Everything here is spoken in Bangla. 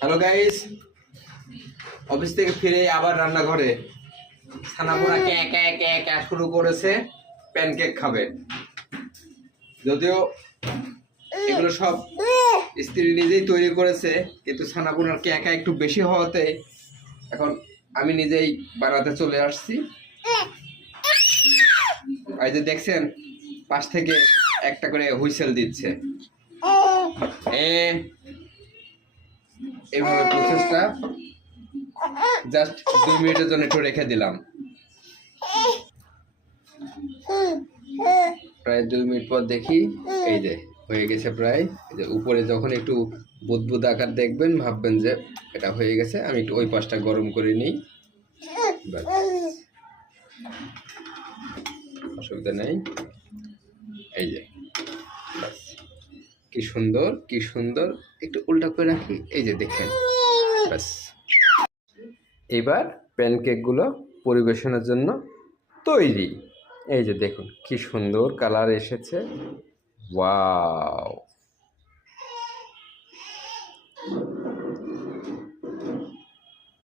হ্যালো গাইস, অফিস থেকে ফিরে আবার রান্নাঘরে ছানাপোনা ক্যাঁ ক্যাঁ ক্যাঁ ক্যাঁ শুরু করেছে। প্যানকেক খাবে, যদিও এগুলো সব স্ত্রী নিজেই তৈরি করেছে, কিন্তু ছানাপোনার ক্যাঁ ক্যাঁ একটু বেশি হওয়াতে এখন আমি নিজেই বানাতে চলে আসছি। এই যে দেখছেন, পাশ থেকে একটা করে হুইসেল দিচ্ছে। এইভাবে প্রসেসটা জাস্ট 2 মিনিটের জন্য একটু রেখে দিলাম। প্রায় 2 মিনিট পর দেখি, এই যে হয়ে গেছে প্রায়। এই যে উপরে যখন একটু বুদবুদ আকার দেখবেন, ভাববেন যে এটা হয়ে গেছে। আমি একটু ওই পাশটা গরম করে নিই, অসুবিধা নেই। এই যে কি সুন্দর, কি সুন্দর। একটু উল্টা করে রাখি, এই যে দেখেন। ব্যাস, এবার প্যানকেকগুলো পরিবেশনের জন্য তৈরি। এই যে দেখুন কি সুন্দর কালার এসেছে। ওয়াও।